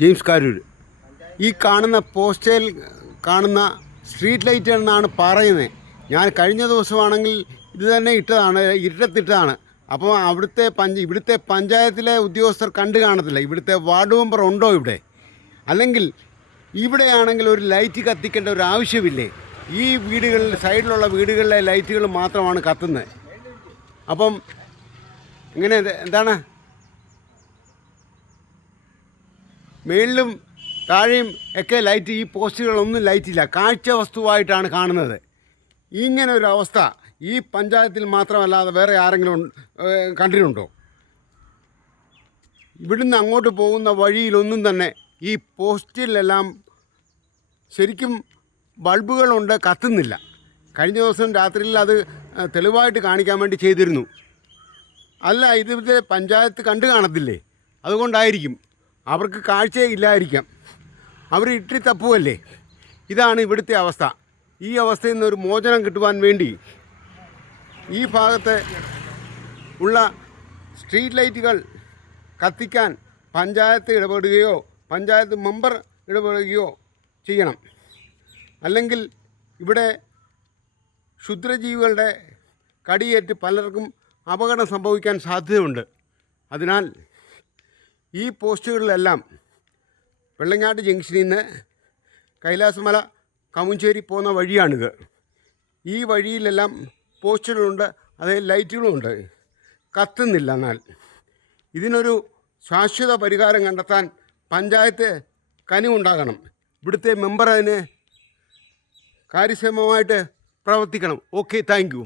James Karoor. ഈ കാണുന്ന പോസ്റ്റേൽ കാണുന്ന സ്ട്രീറ്റ് ലൈറ്റ് എന്നാണ് പറയുന്നത്. ഞാൻ കഴിഞ്ഞ ദിവസമാണെങ്കിൽ ഇത് തന്നെ ഇട്ടതാണ്, ഇരുട്ടത്തിട്ടതാണ്. അപ്പോൾ ഇവിടുത്തെ പഞ്ചായത്തിലെ ഉദ്യോഗസ്ഥർ കണ്ടു കാണത്തില്ല. ഇവിടുത്തെ വാർഡ് മെമ്പർ ഉണ്ടോ ഇവിടെ? അല്ലെങ്കിൽ ഇവിടെയാണെങ്കിൽ ഒരു ലൈറ്റ് കത്തിക്കേണ്ട ഒരു ആവശ്യമില്ലേ? ഈ വീടുകളിൽ, സൈഡിലുള്ള വീടുകളിലെ ലൈറ്റുകൾ മാത്രമാണ് കത്തുന്നത്. അപ്പം ഇങ്ങനെ എന്താണ്, മേളിലും താഴെയും ഒക്കെ ലൈറ്റ്, ഈ പോസ്റ്റുകളൊന്നും ലൈറ്റില്ല, കാഴ്ച വസ്തുവായിട്ടാണ് കാണുന്നത്. ഇങ്ങനെ ഒരു അവസ്ഥ ഈ പഞ്ചായത്തിൽ മാത്രമല്ലാതെ വേറെ ആരെങ്കിലും കണ്ടിട്ടുണ്ടോ? ഇവിടുന്ന് അങ്ങോട്ട് പോകുന്ന വഴിയിലൊന്നും തന്നെ ഈ പോസ്റ്റിലെല്ലാം ശരിക്കും ബൾബുകളുണ്ട്, കത്തുന്നില്ല. കഴിഞ്ഞ ദിവസം രാത്രിയിൽ അത് തെളിവായിട്ട് കാണിക്കാൻ വേണ്ടി ചെയ്തിരുന്നു. അല്ല, ഇതിൻ്റെ പഞ്ചായത്ത് കണ്ടു കാണത്തില്ലേ? അതുകൊണ്ടായിരിക്കും, അവർക്ക് കാഴ്ചയെ ഇല്ലായിരിക്കാം, അവർ ഇട്ടി തപ്പുമല്ലേ. ഇതാണ് ഇവിടുത്തെ അവസ്ഥ. ഈ അവസ്ഥയിൽ നിന്നൊരു മോചനം കിട്ടുവാൻ വേണ്ടി ഈ ഭാഗത്ത് ഉള്ള സ്ട്രീറ്റ് ലൈറ്റുകൾ കത്തിക്കാൻ പഞ്ചായത്ത് ഇടപെടുകയോ പഞ്ചായത്ത് മെമ്പർ ഇടപെടുകയോ ചെയ്യണം. അല്ലെങ്കിൽ ഇവിടെ ക്ഷുദ്രജീവികളുടെ കടിയേറ്റ് പലർക്കും അപകടം സംഭവിക്കാൻ സാധ്യതയുണ്ട്. അതിനാൽ ഈ പോസ്റ്റുകളിലെല്ലാം വെള്ളങ്ങാട്ട് ജംഗ്ഷനിൽ നിന്ന് കൈലാസമല കമുഞ്ചേരി പോകുന്ന വഴിയാണിത്. ഈ വഴിയിലെല്ലാം പോസ്റ്റുകളുണ്ട്, അതേ ലൈറ്റുകളുമുണ്ട്, കത്തുന്നില്ല. എന്നാൽ ഇതിനൊരു ശാശ്വത പരിഹാരം കണ്ടെത്താൻ പഞ്ചായത്ത് കനിവുണ്ടാകണം. ഇവിടുത്തെ മെമ്പർ അതിന് കാര്യക്ഷമമായിട്ട് പ്രവർത്തിക്കണം. Okay, thank you.